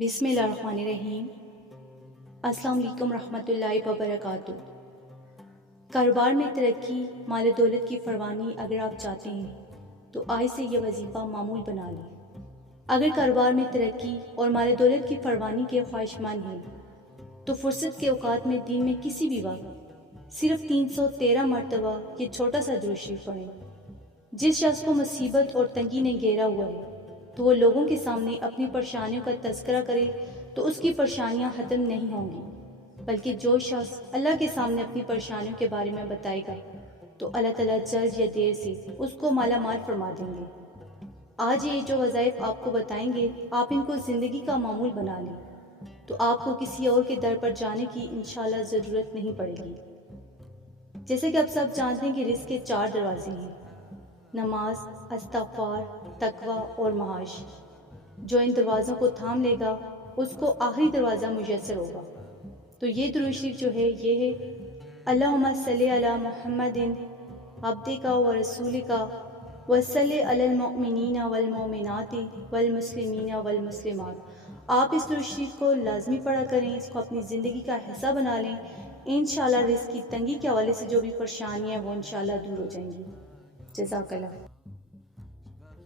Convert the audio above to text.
بسم اللہ الرحمن الرحیم۔ السلام علیکم رحمۃ اللہ وبرکاتہ۔ کاروبار میں ترقی، مال و دولت کی فراوانی اگر آپ چاہتے ہیں تو آج سے یہ وظیفہ معمول بنا لیں۔ اگر کاروبار میں ترقی اور مال و دولت کی فراوانی کے خواہشمند ہیں تو فرصت کے اوقات میں دن میں کسی بھی وقت صرف 313 مرتبہ یہ چھوٹا سا درود شریف پڑھیں۔ جس شخص کو مصیبت اور تنگی نے گھیرا ہوا ہے تو وہ لوگوں کے سامنے اپنی پریشانیوں کا تذکرہ کرے تو اس کی پریشانیاں ختم نہیں ہوں گی، بلکہ جو شخص اللہ کے سامنے اپنی پریشانیوں کے بارے میں بتائے گا تو اللہ تعالیٰ جلد یا دیر سے اس کو مالا مال فرما دیں گے۔ آج یہ جو وظائف آپ کو بتائیں گے، آپ ان کو زندگی کا معمول بنا لیں تو آپ کو کسی اور کے در پر جانے کی انشاءاللہ ضرورت نہیں پڑے گی۔ جیسے کہ آپ سب جانتے ہیں کہ رزق کے 4 دروازے ہیں: نماز، استغفار، تقوی اور معاش۔ جو ان دروازوں کو تھام لے گا اس کو آخری دروازہ میسر ہوگا۔ تو یہ درود شریف جو ہے یہ ہے: اللہم صلی علی محمد عبدک و رسولک و صلی علی المؤمنین والمؤمنات والمسلمین والمسلمات۔ آپ اس درود شریف کو لازمی پڑھا کریں، اس کو اپنی زندگی کا حصہ بنا لیں۔ انشاءاللہ رزق کی تنگی کے حوالے سے جو بھی پریشانیاں ہیں وہ انشاءاللہ دور ہو جائیں گی۔ جزاک اللہ۔